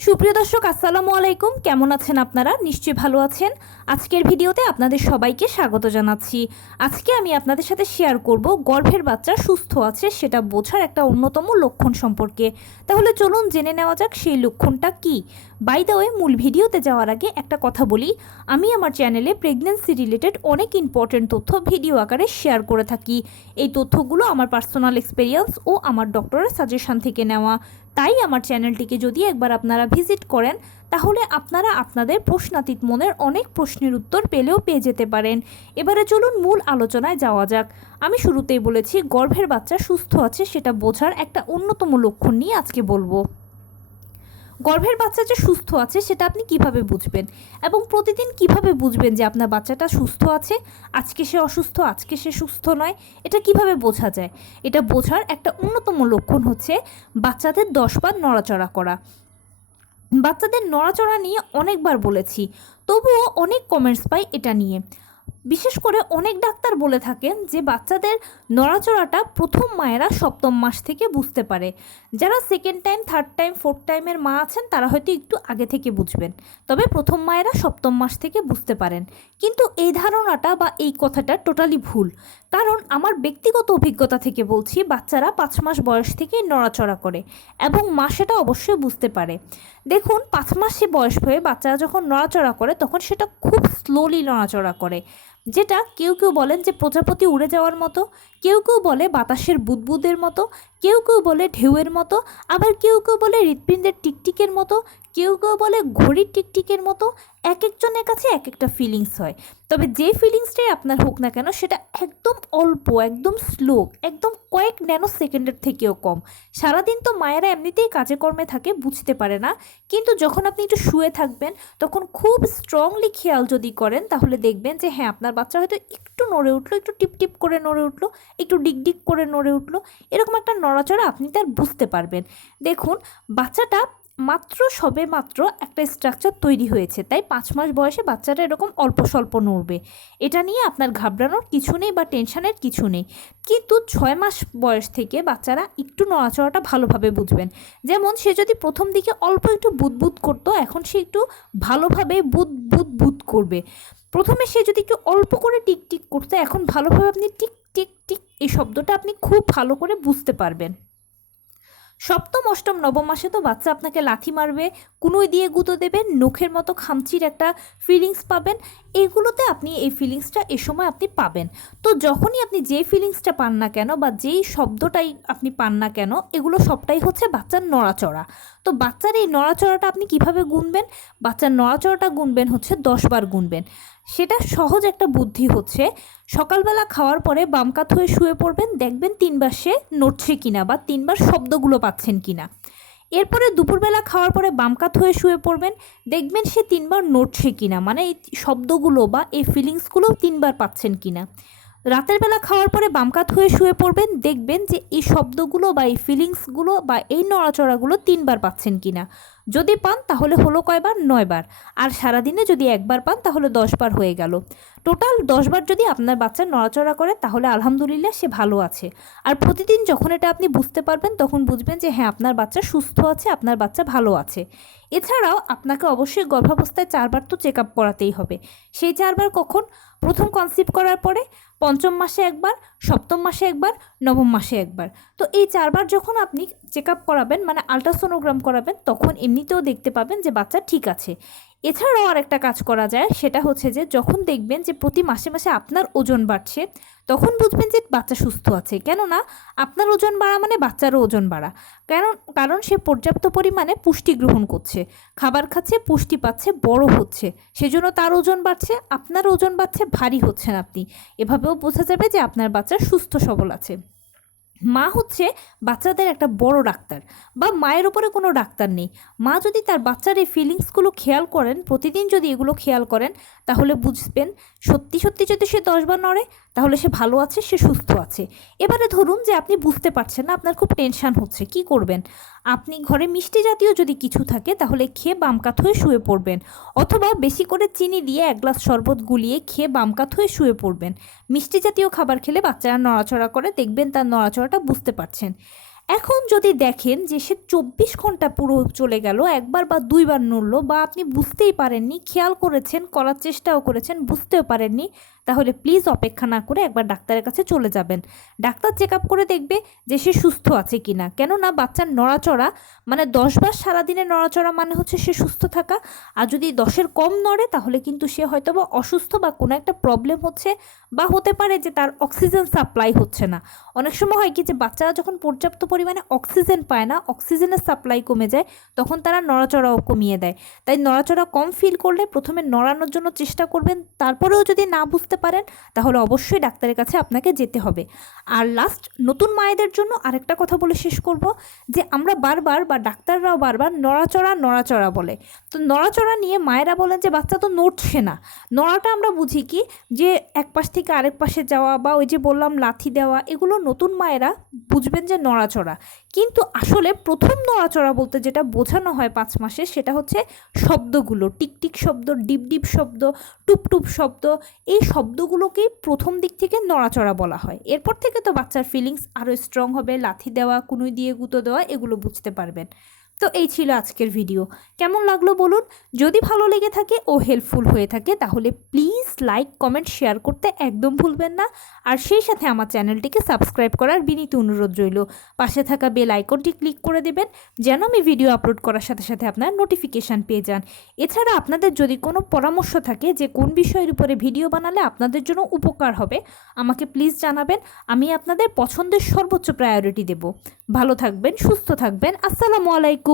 সুপ্রিয় দর্শক আসসালামু আলাইকুম, কেমন আছেন আপনারা? নিশ্চয়ই ভালো আছেন। আজকের ভিডিওতে আপনাদের সবাইকে স্বাগত জানাচ্ছি। আজকে আমি আপনাদের সাথে শেয়ার করব গর্ভের বাচ্চা সুস্থ আছে সেটা বোঝার একটা অন্যতম লক্ষণ সম্পর্কে। তাহলে চলুন জেনে নেওয়া যাক সেই লক্ষণটা কি। বাই দ্য ওয়ে, মূল ভিডিওতে যাওয়ার আগে একটা কথা বলি, আমি আমার চ্যানেলে প্রেগন্যান্সি রিলেটেড অনেক ইম্পর্টেন্ট তথ্য ভিডিও আকারে শেয়ার করে থাকি। এই তথ্যগুলো আমার পার্সোনাল এক্সপেরিয়েন্স ও আমার ডক্টরের সাজেশন থেকে নেওয়া। তাই আমার চ্যানেলটিকে যদি একবার আপনারা ভিজিট করেন তাহলে আপনারা আপনাদের প্রশ্নাতীত মনের অনেক প্রশ্নের উত্তর পেয়ে যেতে পারেন। এবারে চলুন মূল আলোচনায় যাওয়া যাক। আমি শুরুতেই বলেছি গর্ভের বাচ্চা সুস্থ আছে সেটা বোঝার একটা অন্যতম লক্ষণ নিয়ে আজকে বলবো। গর্ভের বাচ্চা যে সুস্থ আছে সেটা আপনি কিভাবে বুঝবেন এবং প্রতিদিন কিভাবে বুঝবেন যে আপনার বাচ্চাটা সুস্থ আছে, আজকে সে অসুস্থ, আজকে সে সুস্থ নয়, এটা কিভাবে বোঝা যায়? এটা বোঝার একটা অন্যতম লক্ষণ হচ্ছে বাচ্চাদের 10 বার নড়াচড়া করা। বাচ্চাদের নড়াচড়া নিয়ে অনেকবার বলেছি, তবুও অনেক কমেন্টস পাই এটা নিয়ে। বিশেষ করে অনেক ডাক্তার বলে থাকেন যে বাচ্চাদের নড়াচড়াটা প্রথম মায়েরা সপ্তম মাস থেকে বুঝতে পারে। যারা second time, third time, fourth টাইমের মা আছেন তারা হয়তো একটু আগে থেকে বুঝবেন, তবে প্রথম মায়েরা সপ্তম মাস থেকে বুঝতে পারেন। কিন্তু এই ধারণাটা বা এই কথাটা টোটালি ভুল। কারণ আমার ব্যক্তিগত অভিজ্ঞতা থেকে বলছি, বাচ্চারা 5 মাস বয়স থেকে নড়াচড়া করে এবং মা সেটা অবশ্যই বুঝতে পারে। দেখুন, 5 মাসে বয়স হয়ে বাচ্চারা যখন নড়াচড়া করে তখন সেটা খুব স্লোলি নড়াচড়া করে, যেটা কেউ কেউ বলেন যে প্রজাপতি উড়ে যাওয়ার মতো, কেউ কেউ বলে বাতাসের বুদবুদের মতো, কেউ কেউ বলে ঢেউয়ের মতো, আবার কেউ কেউ বলে হৃৎপিণ্ডের টিকটিকের মতো, কেউ কেউ বলে ঘড়ির টিকটিকের মতো। এক একজনের কাছে এক একটা ফিলিংস হয়। তবে যে ফিলিংসটাই আপনার হোক না কেন সেটা একদম অল্প, একদম স্লো, একদম কয়েক ন্যানো সেকেন্ডের থেকেও কম। সারাদিন তো মায়েরা এমনিতেই কাজে কর্মে থাকে, বুঝতে পারে না। কিন্তু যখন আপনি একটু শুয়ে থাকবেন তখন খুব স্ট্রংলি খেয়াল যদি করেন তাহলে দেখবেন যে হ্যাঁ, আপনার বাচ্চা হয়তো একটু নড়ে উঠলো, একটু টিপ টিপ করে নড়ে উঠলো, একটু ডিক ডিক করে নড়ে উঠলো, এরকম একটা নড়াচড়া আপনি তার বুঝতে পারবেন। দেখুন, বাচ্চাটা সবে মাত্র একটা স্ট্রাকচার তৈরি হয়েছে, তাই 5 মাস বয়সে বাচ্চাটা এরকম অল্প স্বল্প নড়বে। এটা নিয়ে আপনার ঘাবড়ানোর কিছু নেই বা টেনশনের কিছু নেই। কিন্তু 6 মাস বয়স থেকে বাচ্চারা একটু নড়াচড়াটা ভালোভাবে বুঝবেন। যেমন সে যদি প্রথম দিকে অল্প একটু বুদবুদ করতো, এখন সে একটু ভালোভাবে বুদ বুদ বুদ করবে। প্রথমে সে যদি একটু অল্প করে টিক টিক করতো, এখন ভালোভাবে আপনি টিক টিক টিক এই শব্দটা আপনি খুব ভালো করে বুঝতে পারবেন। সপ্তম, অষ্টম, নবম মাসে তো বাচ্চা আপনাকে লাথি মারবে, কুনোই দিয়ে গুঁতো দেবে, নখের মতো খামচির একটা ফিলিংস পাবেন। এগুলোতে আপনি এই ফিলিংসটা এ সময় আপনি পাবেন। তো যখনই আপনি যে ফিলিংসটা পান না কেন বা যেই শব্দটাই আপনি পান না কেন, এগুলো সবটাই হচ্ছে বাচ্চার নড়াচড়া। তো বাচ্চার এই নড়াচড়াটা আপনি কিভাবে গুনবেন? বাচ্চার নড়াচড়াটা গুনবেন হচ্ছে 10 বার গুনবেন। সেটা সহজ একটা বুদ্ধি হচ্ছে, সকালবেলা খাওয়ার পরে বাম কাত হয়ে শুয়ে পড়বেন, দেখবেন 3 বার সে নড়ছে কিনা বা 3 বার শব্দগুলো পাচ্ছেন কিনা। এরপরে দুপুরবেলা খাওয়ার পরে বাম কাত হয়ে শুয়ে পড়বেন, দেখবেন সে 3 বার নড়ছে কিনা, মানে এই শব্দগুলো বা এই ফিলিংসগুলো 3 বার পাচ্ছেন কিনা। রাতের বেলা খাওয়ার পরে বাম কাত হয়ে শুয়ে পড়বেন, দেখবেন যে এই শব্দগুলো বা এই ফিলিংসগুলো বা এই নড়াচড়াগুলো 3 বার পাচ্ছেন কিনা। যদি পান তাহলে হলো কয়বার? 9 বার। আর সারাদিনে যদি একবার পান তাহলে 10 বার হয়ে গেল। টোটাল 10 বার যদি আপনার বাচ্চা নড়াচড়া করে তাহলে আলহামদুলিল্লাহ সে ভালো আছে। আর প্রতিদিন যখন এটা আপনি বুঝতে পারবেন তখন বুঝবেন যে হ্যাঁ, আপনার বাচ্চা সুস্থ আছে, আপনার বাচ্চা ভালো আছে। এছাড়াও আপনাকে অবশ্যই গর্ভাবস্থায় 4 বার তো চেক আপ করাতেই হবে। সেই 4 বার কখন? প্রথম কনসিভ করার পরে, পঞ্চম মাসে একবার, সপ্তম মাসে একবার, নবম মাসে একবার। তো এই 4 বার যখন আপনি চেক আপ করাবেন, মানে আলট্রাসোনোগ্রাম করাবেন, তখন এমনিতেও দেখতে পাবেন যে বাচ্চা ঠিক আছে। এছাড়াও আরেকটা কাজ করা যায়, সেটা হচ্ছে যে যখন দেখবেন যে প্রতি মাসে মাসে আপনার ওজন বাড়ছে তখন বুঝবেন যে বাচ্চা সুস্থ আছে। কেননা আপনার ওজন বাড়া মানে বাচ্চারও ওজন বাড়া। কারণ সে পর্যাপ্ত পরিমাণে পুষ্টি গ্রহণ করছে, খাবার খাচ্ছে, পুষ্টি পাচ্ছে, বড় হচ্ছে, সেজন্য তার ওজন বাড়ছে, আপনার ওজন বাড়ছে, ভারী হচ্ছেন আপনি। এভাবেও বোঝা যাবে যে আপনার বাচ্চা সুস্থ সবল আছে। মা হচ্ছে বাচ্চাদের একটা বড় ডাক্তার, বা মায়ের উপরে কোনো ডাক্তার নেই। মা যদি তার বাচ্চার এই ফিলিংসগুলো খেয়াল করেন, প্রতিদিন যদি এগুলো খেয়াল করেন, তাহলে বুঝবেন সত্যি সত্যি যদি সে 10 বার নড়ে তাহলে সে ভালো আছে, সে সুস্থ আছে। এবারে ধরুন যে আপনি বুঝতে পারছেন না, আপনার খুব টেনশন হচ্ছে, কি করবেন? আপনি ঘরে মিষ্টি জাতীয় যদি কিছু থাকে তাহলে খেয়ে বাম কাত হয়ে শুয়ে পড়বেন, অথবা বেশি করে চিনি দিয়ে 1 গ্লাস শরবত গুলিয়ে খেয়ে বাম কাত হয়ে শুয়ে পড়বেন। মিষ্টি জাতীয় খাবার খেলে বাচ্চারা নড়াচড়া করে, দেখবেন তার নড়াচড়াটা বুঝতে পারছেন। এখন যদি দেখেন যে সে 24 ঘন্টা পুরো চলে গেল, একবার বা দুইবার নড়লো, বা আপনি বুঝতেই পারেননি, খেয়াল করেছেন, করার চেষ্টাও করেছেন, বুঝতেও পারেননি, তাহলে প্লিজ অপেক্ষা না করে একবার ডাক্তারের কাছে চলে যাবেন। ডাক্তার চেক আপ করে দেখবে যে সে সুস্থ আছে কি না। কেননা বাচ্চার নড়াচড়া মানে 10 বার সারাদিনে নড়াচড়া মানে হচ্ছে সে সুস্থ থাকা। আর যদি 10-এর কম নড়ে তাহলে কিন্তু সে হয়তো বা অসুস্থ বা কোনো একটা প্রবলেম হচ্ছে, বা হতে পারে যে তার অক্সিজেন সাপ্লাই হচ্ছে না। অনেক সময় হয় কি যে বাচ্চারা যখন পর্যাপ্ত পরিমাণে অক্সিজেন পায় না, অক্সিজেনের সাপ্লাই কমে যায়, তখন তারা নড়াচড়াও কমিয়ে দেয়। তাই নড়াচড়া কম ফিল করলে প্রথমে নড়ানোর জন্য চেষ্টা করবেন, তারপরেও যদি না বুঝতে পারেন তাহলে অবশ্যই ডাক্তারের কাছে আপনাকে যেতে হবে। আর লাস্ট নতুন মায়েদের জন্য আরেকটা কথা বলে শেষ করব, যে আমরা বারবার বা ডাক্তাররাও বারবার নড়াচড়া নড়াচড়া বলে। তো নড়াচড়া নিয়ে মায়েরা বলেন যে বাচ্চা তো নড়ছে না। নড়াটা আমরা বুঝি কি, যে এক পাশ থেকে আরেক পাশে যাওয়া, বা ওই যে বললাম লাথি দেওয়া, এগুলো নতুন মায়েরা বুঝবেন যে নড়াচড়া। কিন্তু আসলে প্রথম নড়াচড়া বলতে যেটা বোঝানো হয় 5 মাসে, সেটা হচ্ছে শব্দগুলো, টিকটিক শব্দ, ডিপ ডিপ শব্দ, টুপ টুপ শব্দ। এই শব্দগুলোকেই প্রথম দিক থেকে নড়াচড়া বলা হয়। এরপর থেকে তো বাচ্চার ফিলিংস আরও স্ট্রং হবে, লাথি দেওয়া, কুনুই দিয়ে গুঁতো দেওয়া, এগুলো বুঝতে পারবেন। তো এই ছিল আজকের ভিডিও। কেমন লাগলো বলুন। যদি ভালো লেগে থাকে ও হেল্পফুল হয়ে থাকে তাহলে প্লিজ লাইক, কমেন্ট, শেয়ার করতে একদম ভুলবেন না। আর সেই সাথে আমার চ্যানেলটিকে সাবস্ক্রাইব করার বিনীত অনুরোধ রইল। পাশে থাকা বেল আইকনটি ক্লিক করে দেবেন, যেন আমি ভিডিও আপলোড করার সাথে সাথে আপনার নোটিফিকেশান পেয়ে যান। এছাড়া আপনাদের যদি কোনো পরামর্শ থাকে যে কোন বিষয়ের উপরে ভিডিও বানালে আপনাদের জন্য উপকার হবে, আমাকে প্লিজ জানাবেন। আমি আপনাদের পছন্দের সর্বোচ্চ প্রায়োরিটি দেব। ভালো থাকবেন, সুস্থ থাকবেন। আসসালামু আলাইকুম।